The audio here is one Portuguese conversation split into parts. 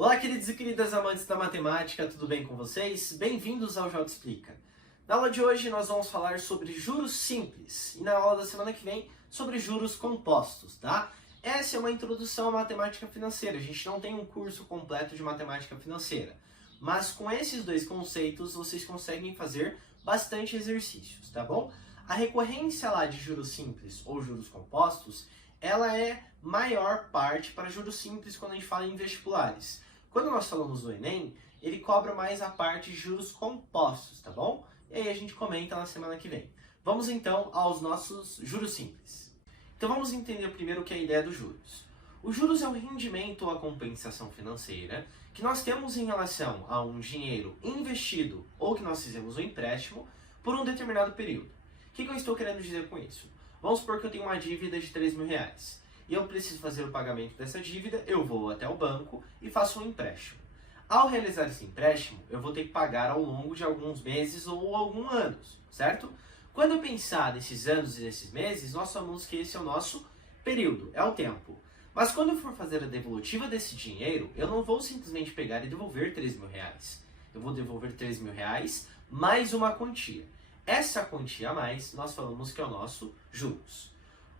Olá, queridos e queridas amantes da matemática, tudo bem com vocês? Bem-vindos ao Jota Explica. Na aula de hoje nós vamos falar sobre juros simples e na aula da semana que vem sobre juros compostos, tá? Essa é uma introdução à matemática financeira, a gente não tem um curso completo de matemática financeira, mas com esses dois conceitos vocês conseguem fazer bastante exercícios, tá bom? A recorrência lá de juros simples ou juros compostos, ela é maior parte para juros simples quando a gente fala em vestibulares. Quando nós falamos do Enem, ele cobra mais a parte de juros compostos, tá bom? E aí a gente comenta na semana que vem. Vamos então aos nossos juros simples. Então vamos entender primeiro o que é a ideia dos juros. Os juros é o rendimento ou a compensação financeira que nós temos em relação a um dinheiro investido ou que nós fizemos um empréstimo por um determinado período. O que eu estou querendo dizer com isso? Vamos supor que eu tenho uma dívida de R$3.000 e eu preciso fazer o pagamento dessa dívida, eu vou até o banco e faço um empréstimo. Ao realizar esse empréstimo, eu vou ter que pagar ao longo de alguns meses ou alguns anos, certo? Quando eu pensar nesses anos e nesses meses, nós falamos que esse é o nosso período, é o tempo. Mas quando eu for fazer a devolutiva desse dinheiro, eu não vou simplesmente pegar e devolver R$3.000. Eu vou devolver R$3.000 mais uma quantia. Essa quantia a mais, nós falamos que é o nosso juros.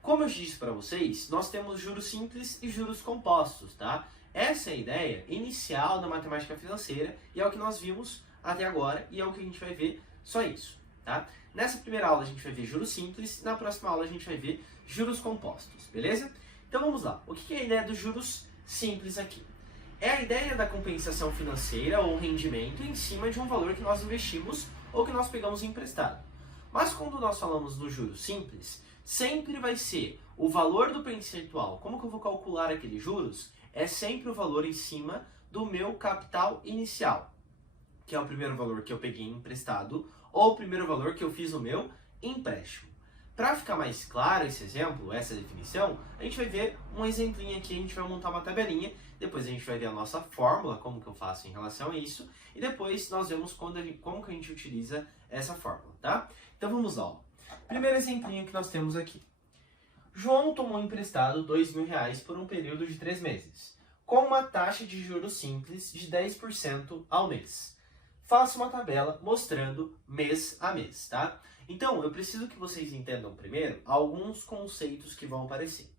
Como eu disse para vocês, nós temos juros simples e juros compostos, tá? Essa é a ideia inicial da matemática financeira e é o que nós vimos até agora e é o que a gente vai ver só isso, tá? Nessa primeira aula a gente vai ver juros simples e na próxima aula a gente vai ver juros compostos, beleza? Então vamos lá. O que é a ideia dos juros simples aqui? É a ideia da compensação financeira ou rendimento em cima de um valor que nós investimos ou que nós pegamos emprestado. Mas quando nós falamos do juros simples, sempre vai ser o valor do percentual. Como que eu vou calcular aqueles juros? É sempre o valor em cima do meu capital inicial, que é o primeiro valor que eu peguei emprestado ou o primeiro valor que eu fiz o meu empréstimo. Para ficar mais claro esse exemplo, essa definição, a gente vai ver um exemplinho aqui, a gente vai montar uma tabelinha, depois a gente vai ver a nossa fórmula, como que eu faço em relação a isso, e depois nós vemos como que a gente utiliza essa fórmula, tá? Então vamos lá, ó. Primeiro exemplinho que nós temos aqui. João tomou emprestado R$2.000 por um período de 3 meses, com uma taxa de juros simples de 10% ao mês. Faça uma tabela mostrando mês a mês, tá? Então, eu preciso que vocês entendam primeiro alguns conceitos que vão aparecer.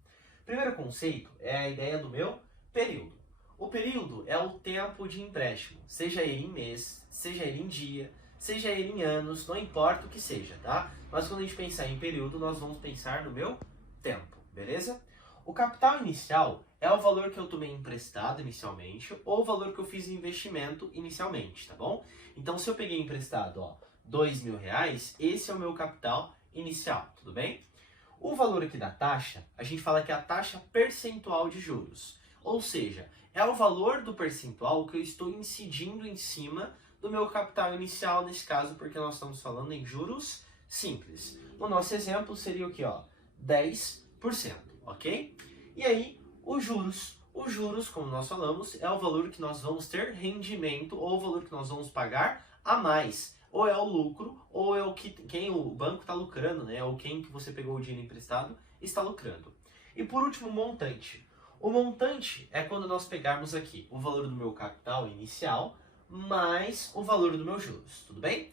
Primeiro conceito é a ideia do meu período. O período é o tempo de empréstimo, seja ele em mês, seja ele em dia, seja ele em anos, não importa o que seja, tá? Mas quando a gente pensar em período, nós vamos pensar no meu tempo, beleza? O capital inicial é o valor que eu tomei emprestado inicialmente ou o valor que eu fiz em investimento inicialmente, tá bom? Então, se eu peguei emprestado, ó, R$2.000, esse é o meu capital inicial, tudo bem? O valor aqui da taxa, a gente fala que é a taxa percentual de juros, ou seja, é o valor do percentual que eu estou incidindo em cima do meu capital inicial, nesse caso, porque nós estamos falando em juros simples. O nosso exemplo seria o que, ó? 10%, ok? E aí, os juros, como nós falamos, é o valor que nós vamos ter rendimento ou o valor que nós vamos pagar a mais. Ou é o lucro, ou é o que quem o banco está lucrando, né? Ou quem que você pegou o dinheiro emprestado está lucrando. E por último, o montante. O montante é quando nós pegarmos aqui o valor do meu capital inicial mais o valor do meu juros, tudo bem?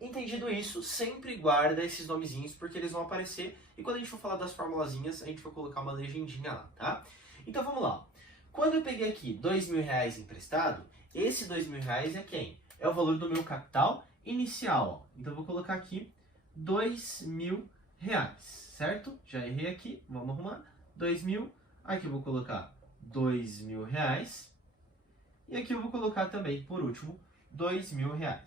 Entendido isso, sempre guarda esses nomezinhos porque eles vão aparecer e quando a gente for falar das formulazinhas, a gente vai colocar uma legendinha lá, tá? Então vamos lá. Quando eu peguei aqui R$2.000 emprestado, esse R$2.000 é quem? É o valor do meu capital inicial, ó. Então eu vou colocar aqui R$2.000, certo? Já errei aqui, vamos arrumar. 2.000, aqui eu vou colocar R$2.000 e aqui eu vou colocar também, por último, R$2.000.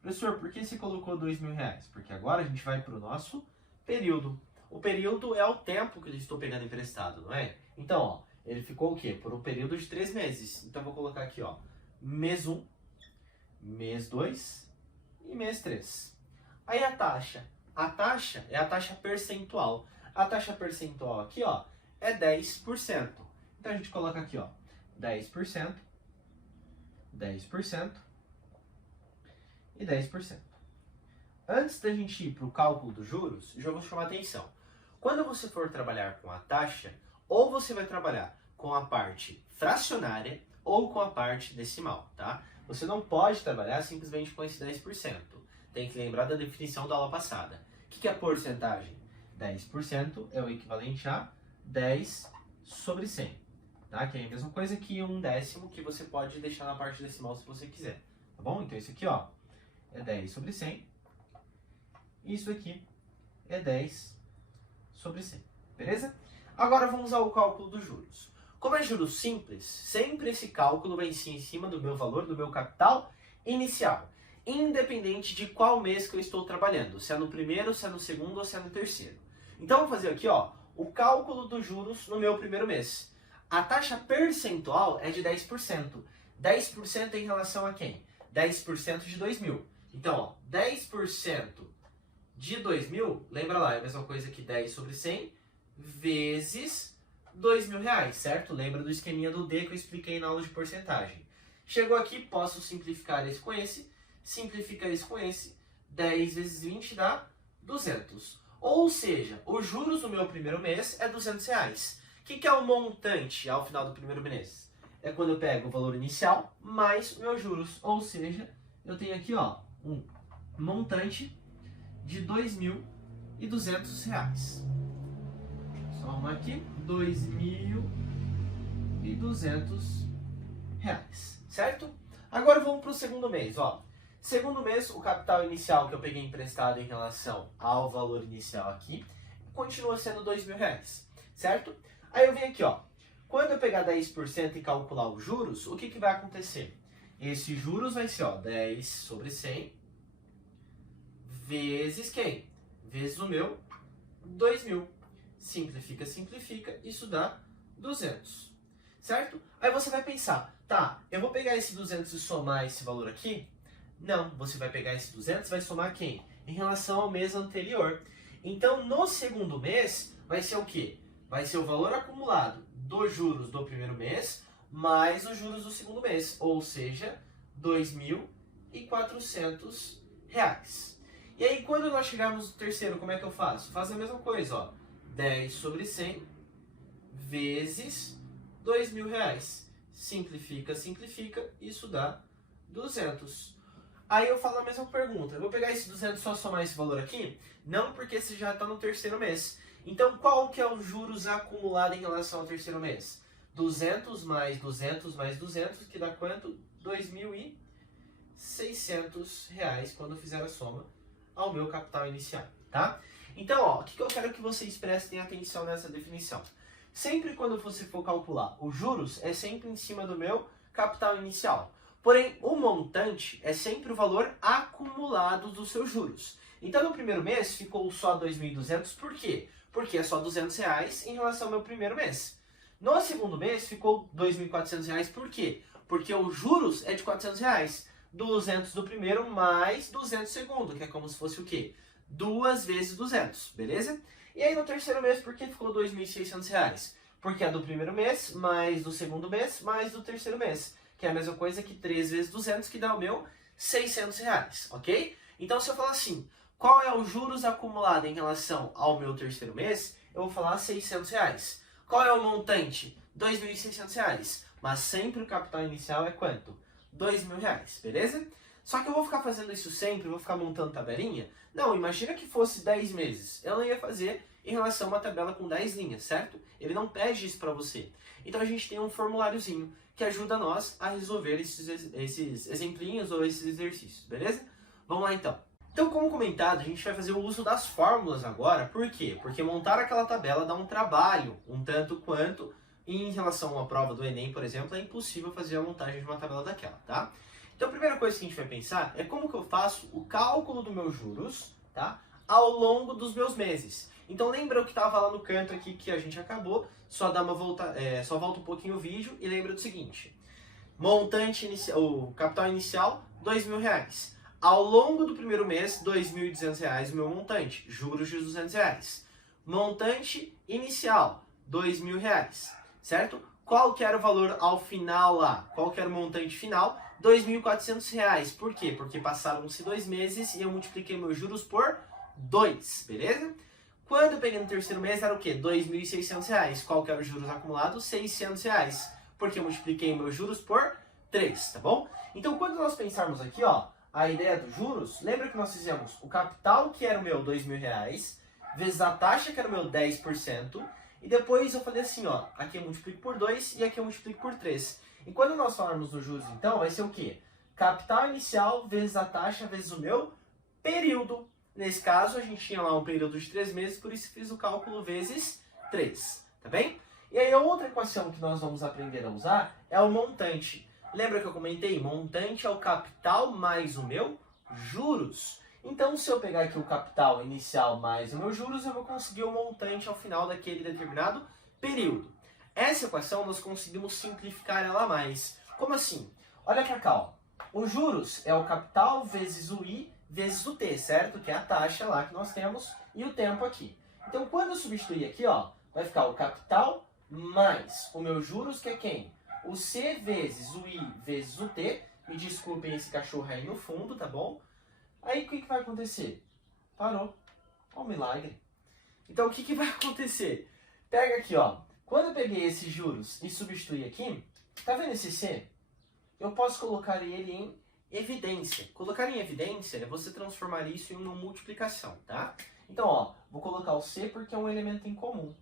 Professor, por que você colocou R$2.000? Porque agora a gente vai para o nosso período. O período é o tempo que eu estou pegando emprestado, não é? Então, ó, ele ficou o quê? Por um período de 3 meses. Então, eu vou colocar aqui, ó, mês 1, mês 2 e mês 3. Aí a taxa. A taxa é a taxa percentual. A taxa percentual aqui, ó, é 10%. Então, a gente coloca aqui, ó, 10%, 10% e 10%. Antes da gente ir para o cálculo dos juros, já vou chamar atenção. Quando você for trabalhar com a taxa, ou você vai trabalhar com a parte fracionária, ou com a parte decimal, tá? Você não pode trabalhar simplesmente com esse 10%. Tem que lembrar da definição da aula passada. O que é porcentagem? 10% é o equivalente a 10 sobre 100, tá? Que é a mesma coisa que um décimo que você pode deixar na parte decimal se você quiser, tá bom? Então isso aqui, ó, é 10 sobre 100. Isso aqui é 10 sobre 100, beleza? Agora vamos ao cálculo dos juros. Como é juros simples, sempre esse cálculo vai ser em cima do meu valor, do meu capital inicial, independente de qual mês que eu estou trabalhando, se é no primeiro, se é no segundo ou se é no terceiro. Então vamos fazer aqui, ó, o cálculo dos juros no meu primeiro mês. A taxa percentual é de 10%. 10% em relação a quem? 10% de 2.000. Então, ó, 10% de 2.000, lembra lá, é a mesma coisa que 10 sobre 100 vezes R$2.000, certo? Lembra do esqueminha do D que eu expliquei na aula de porcentagem. Chegou aqui, posso simplificar esse com esse, simplificar esse com esse, 10 vezes 20 dá 200. Ou seja, os juros no meu primeiro mês é R$200. O que é o montante ao final do primeiro mês? É quando eu pego o valor inicial mais os meus juros. Ou seja, eu tenho aqui, ó, um montante de R$2.200. Só arrumar aqui, R$2.200, certo? Agora vamos para o segundo mês, ó. Segundo mês, o capital inicial que eu peguei emprestado em relação ao valor inicial aqui, continua sendo R$2.000, certo? Aí eu venho aqui, ó. Quando eu pegar 10% e calcular os juros, o que vai acontecer? Esses juros vai ser, ó, 10 sobre 100 vezes quem? Vezes o meu 2.000. Simplifica, simplifica, isso dá 200, certo? Aí você vai pensar, tá, eu vou pegar esse 200 e somar esse valor aqui? Não, você vai pegar esse 200 e vai somar quem? Em relação ao mês anterior. Então, no segundo mês, vai ser o quê? Vai ser o valor acumulado dos juros do primeiro mês, mais os juros do segundo mês, ou seja, R$2.400. E aí, quando nós chegarmos no terceiro, como é que eu faço? Faço a mesma coisa, ó. 10 sobre 100 vezes R$2.000. Simplifica, simplifica, isso dá 200. Aí eu falo a mesma pergunta. Eu vou pegar esse 200 e só somar esse valor aqui? Não, porque esse já está no terceiro mês. Então, qual que é os juros acumulado em relação ao terceiro mês? 200 mais 200 mais 200, que dá quanto? R$2.600 quando eu fizer a soma ao meu capital inicial, tá? Então, ó, o que eu quero que vocês prestem atenção nessa definição? Sempre quando você for calcular os juros, é sempre em cima do meu capital inicial. Porém, o montante é sempre o valor acumulado dos seus juros. Então, no primeiro mês, ficou só 2.200, por quê? Porque é só R$200 em relação ao meu primeiro mês. No segundo mês, ficou R$2.400, por quê? Porque os juros é de R$400. 200 do primeiro mais 200 do segundo, que é como se fosse o quê? 2 vezes 200, beleza? E aí no terceiro mês, por que ficou R$2.600? Porque é do primeiro mês, mais do segundo mês, mais do terceiro mês. Que é a mesma coisa que 3 vezes 200, que dá o meu R$600, ok? Então se eu falar assim, qual é os juros acumulado em relação ao meu terceiro mês? Eu vou falar R$600. Qual é o montante? R$2.600. Mas sempre o capital inicial é quanto? R$2.000, beleza? Só que eu vou ficar fazendo isso sempre, vou ficar montando tabelinha? Não, imagina que fosse 10 meses. Eu não ia fazer em relação a uma tabela com 10 linhas, certo? Ele não pede isso para você. Então a gente tem um formuláriozinho que ajuda nós a resolver esses exemplinhos ou esses exercícios, beleza? Vamos lá então. Então, como comentado, a gente vai fazer o uso das fórmulas agora. Por quê? Porque montar aquela tabela dá um trabalho, um tanto quanto, em relação a uma prova do Enem, por exemplo, é impossível fazer a montagem de uma tabela daquela, tá? Então, a primeira coisa que a gente vai pensar é como que eu faço o cálculo dos meus juros, tá? Ao longo dos meus meses. Então, lembra o que estava lá no canto aqui que a gente acabou, só dá uma volta, só volta um pouquinho o vídeo e lembra do seguinte. Montante inicial, o capital inicial, R$2.000. Ao longo do primeiro mês, R$2.200 o meu montante, juros de R$200. Montante inicial, R$2.000, certo? Qual que era o valor ao final lá? Qual que era o montante final? R$2.400. Por quê? Porque passaram-se 2 meses e eu multipliquei meus juros por 2, beleza? Quando eu peguei no terceiro mês era o quê? R$2.600. Qual que era os juros acumulados? R$600. Porque eu multipliquei meus juros por 3, tá bom? Então, quando nós pensarmos aqui, ó, a ideia dos juros, lembra que nós fizemos o capital, que era o meu R$2.000, vezes a taxa, que era o meu 10%, e depois eu falei assim, ó, aqui eu multiplico por 2 e aqui eu multiplico por 3. E quando nós falarmos dos juros, então, vai ser o quê? Capital inicial vezes a taxa vezes o meu período. Nesse caso, a gente tinha lá um período de 3 meses, por isso fiz o cálculo vezes 3, tá bem? E aí a outra equação que nós vamos aprender a usar é o montante. Lembra que eu comentei? Montante é o capital mais o meu juros. Então, se eu pegar aqui o capital inicial mais o meu juros, eu vou conseguir o montante ao final daquele determinado período. Essa equação nós conseguimos simplificar ela mais. Como assim? Olha para cá, ó. O juros é o capital vezes o I vezes o T, certo? Que é a taxa lá que nós temos e o tempo aqui. Então, quando eu substituir aqui, ó, vai ficar o capital mais o meu juros, que é quem? O C vezes o I vezes o T. Me desculpem esse cachorro aí no fundo, tá bom? Aí o que vai acontecer? Parou. Ó, um milagre. Então o que vai acontecer? Pega aqui, ó. Quando eu peguei esses juros e substituí aqui, tá vendo esse C? Eu posso colocar ele em evidência. Colocar em evidência é você transformar isso em uma multiplicação, tá? Então, ó, vou colocar o C porque é um elemento em comum.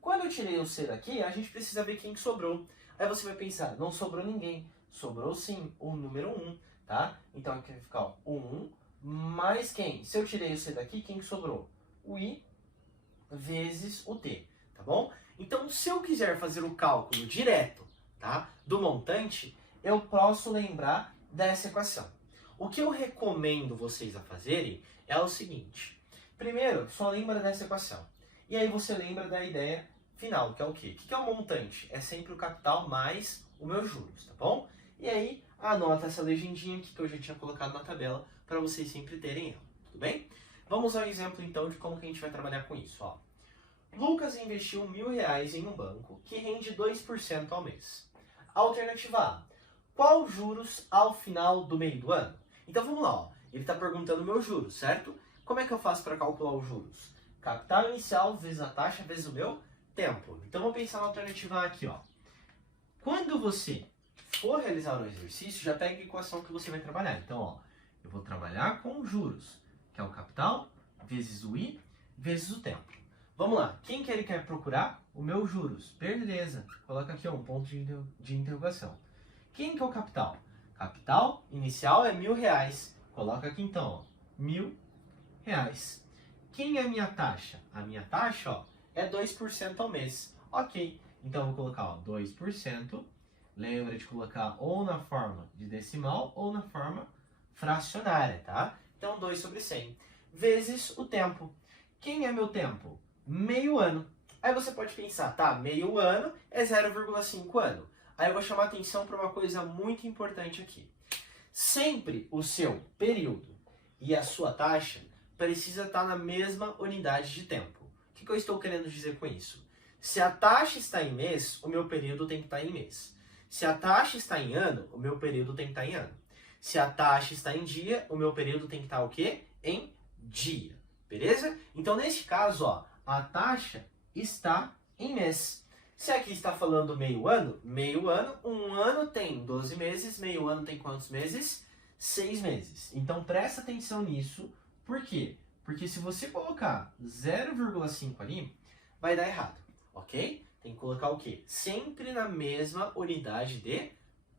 Quando eu tirei o C daqui, a gente precisa ver quem que sobrou. Aí você vai pensar, não sobrou ninguém. Sobrou sim, o número 1, tá? Então aqui vai ficar ó, o 1 mais quem? Se eu tirei o C daqui, quem que sobrou? O I vezes o T, tá bom? Então, se eu quiser fazer o cálculo direto, tá, do montante, eu posso lembrar dessa equação. O que eu recomendo vocês a fazerem é o seguinte. Primeiro, só lembra dessa equação. E aí você lembra da ideia final, que é o quê? O que é o montante? É sempre o capital mais o meu juros, tá bom? E aí, anota essa legendinha aqui que eu já tinha colocado na tabela para vocês sempre terem ela, tudo bem? Vamos ao exemplo então de como que a gente vai trabalhar com isso, ó. Lucas investiu R$1.000 em um banco que rende 2% ao mês. Alternativa A. Qual juros ao final do meio do ano? Então vamos lá, ó. Ele está perguntando meus juros, certo? Como é que eu faço para calcular os juros? Capital inicial vezes a taxa vezes o meu tempo. Então vamos pensar na alternativa A aqui, ó. Quando você for realizar o exercício, já pega a equação que você vai trabalhar. Então, ó, eu vou trabalhar com juros, que é o capital vezes o I vezes o tempo. Vamos lá, quem que ele quer procurar? O meu juros. Beleza, coloca aqui ó, um ponto de interrogação. Quem que é o capital? Capital inicial é R$1.000. Coloca aqui então, ó, R$1.000. Quem é a minha taxa? A minha taxa ó, é 2% ao mês. Ok, então eu vou colocar ó, 2%. Lembra de colocar ou na forma de decimal ou na forma fracionária, tá? Então 2 sobre 100 vezes o tempo. Quem é meu tempo? Meio ano. Aí você pode pensar, tá, meio ano é 0,5 ano. Aí eu vou chamar a atenção para uma coisa muito importante aqui. Sempre o seu período e a sua taxa precisa estar na mesma unidade de tempo. O que eu estou querendo dizer com isso? Se a taxa está em mês, o meu período tem que estar em mês. Se a taxa está em ano, o meu período tem que estar em ano. Se a taxa está em dia, o meu período tem que estar o quê? Em dia. Beleza? Então, nesse caso, ó, a taxa está em mês. Se aqui está falando meio ano, um ano tem 12 meses, meio ano tem quantos meses? 6 meses. Então, presta atenção nisso. Por quê? Porque se você colocar 0,5 ali, vai dar errado, ok? Tem que colocar o quê? Sempre na mesma unidade de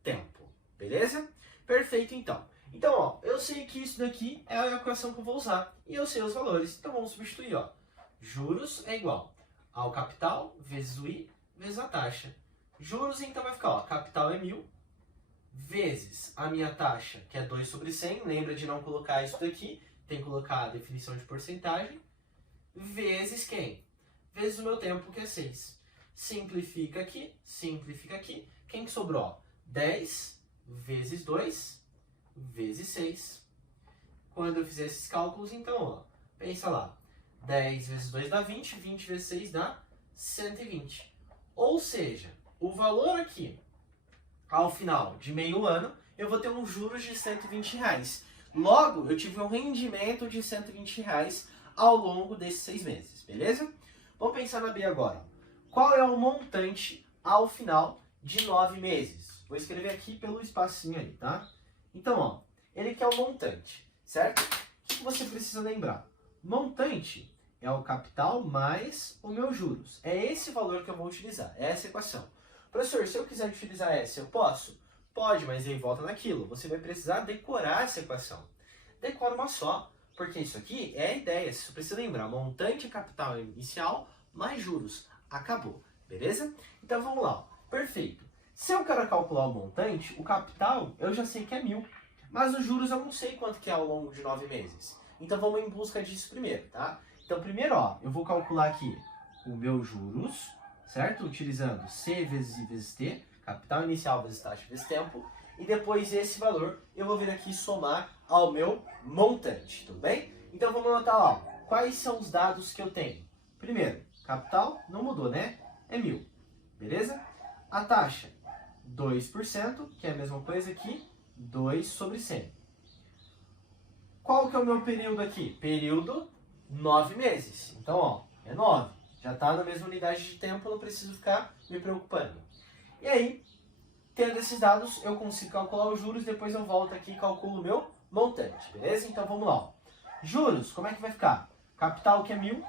tempo, beleza? Perfeito, então. Então, ó, eu sei que isso daqui é a equação que eu vou usar. E eu sei os valores, então vamos substituir, ó. Juros é igual ao capital vezes o I vezes a taxa. Juros, então, vai ficar, ó, capital é 1.000, vezes a minha taxa, que é 2 sobre 100. Lembra de não colocar isso daqui, tem que colocar a definição de porcentagem. Vezes quem? Vezes o meu tempo, que é 6. Simplifica aqui, simplifica aqui. Quem que sobrou? Ó, 10 vezes 2 vezes 6. Quando eu fizer esses cálculos, então, ó, pensa lá. 10 vezes 2 dá 20, 20 vezes 6 dá 120. Ou seja, o valor aqui, ao final de meio ano, eu vou ter um juros de R$120. Logo, eu tive um rendimento de R$120 ao longo desses 6 meses, beleza? Vamos pensar na B agora. Qual é o montante ao final de 9 meses. Vou escrever aqui pelo espacinho ali, tá? Então, ó, ele quer o montante, certo? O que você precisa lembrar? Montante é o capital mais o meu juros. É esse valor que eu vou utilizar, é essa equação. Professor, se eu quiser utilizar essa, eu posso? Pode, mas aí volta naquilo. Você vai precisar decorar essa equação. Decora uma só, porque isso aqui é a ideia. Você precisa lembrar, montante é capital inicial mais juros. Acabou, beleza? Então vamos lá, perfeito. Se eu quero calcular o montante, o capital eu já sei que é 1.000, mas os juros eu não sei quanto que é ao longo de 9 meses. Então vamos em busca disso primeiro, tá? Então primeiro, ó, eu vou calcular aqui o meu juros, certo? Utilizando C vezes I vezes T, capital inicial vezes taxa vezes tempo, e depois esse valor eu vou vir aqui somar ao meu montante, tudo bem? Então vamos anotar lá, ó, quais são os dados que eu tenho. Primeiro, capital não mudou, né? É 1.000, beleza? A taxa, 2%, que é a mesma coisa aqui, 2 sobre 100. Qual que é o meu período aqui? Período 9 meses. Então, ó, é 9. Já está na mesma unidade de tempo, não preciso ficar me preocupando. E aí, tendo esses dados, eu consigo calcular os juros, depois eu volto aqui e calculo o meu montante, beleza? Então vamos lá, ó. Juros, como é que vai ficar? Capital, que é 1.000,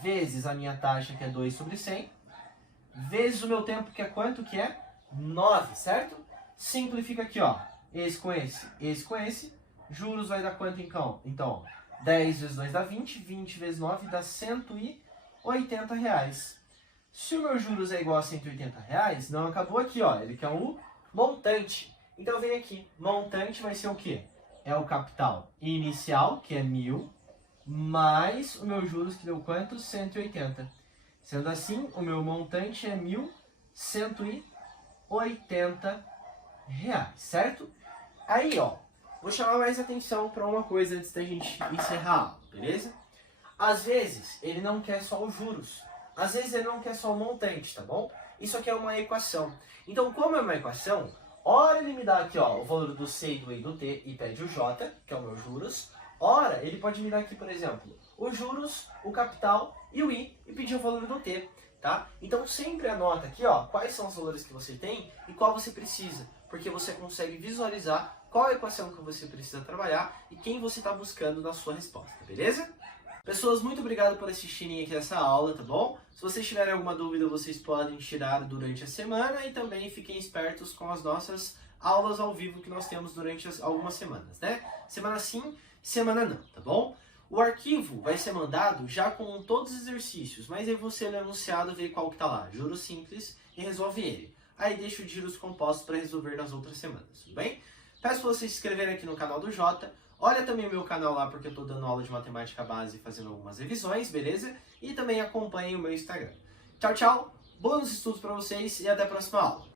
vezes a minha taxa, que é 2 sobre 100, vezes o meu tempo, que é quanto? Que é 9, certo? Simplifica aqui, ó. Esse com esse. Juros vai dar quanto, então? 10 vezes 2 dá 20, 20 vezes 9 dá R$180. Se o meu juros é igual a R$180, não acabou aqui, ó. Ele quer o montante. Então vem aqui. Montante vai ser o quê? É o capital inicial, que é 1.000, mais o meu juros, que deu quanto? 180. Sendo assim, o meu montante é R$1.180, certo? Aí, ó, vou chamar mais atenção para uma coisa antes da gente encerrar a aula, beleza? Às vezes, ele não quer só os juros. Às vezes, ele não quer só o montante, tá bom? Isso aqui é uma equação. Então, como é uma equação, ora ele me dá aqui, ó, o valor do C, do E e do T e pede o J, que é o meu juros. Ora, ele pode me dar aqui, por exemplo, os juros, o capital e o I e pedir o valor do T, tá? Então, sempre anota aqui, ó, quais são os valores que você tem e qual você precisa, porque você consegue visualizar qual a equação que você precisa trabalhar e quem você está buscando na sua resposta, beleza? Pessoas, muito obrigado por assistirem aqui essa aula, tá bom? Se vocês tiverem alguma dúvida, vocês podem tirar durante a semana e também fiquem espertos com as nossas aulas ao vivo que nós temos durante algumas semanas, né? Semana sim, semana não, tá bom? O arquivo vai ser mandado já com todos os exercícios, mas aí você lê anunciado, vê qual que tá lá, juros simples, e resolve ele. Aí deixa o de juros compostos para resolver nas outras semanas, tudo bem? Peço para vocês se inscreverem aqui no canal do Jota. Olha também o meu canal lá, porque eu estou dando aula de matemática base e fazendo algumas revisões, beleza? E também acompanhem o meu Instagram. Tchau, tchau, bons estudos para vocês e até a próxima aula.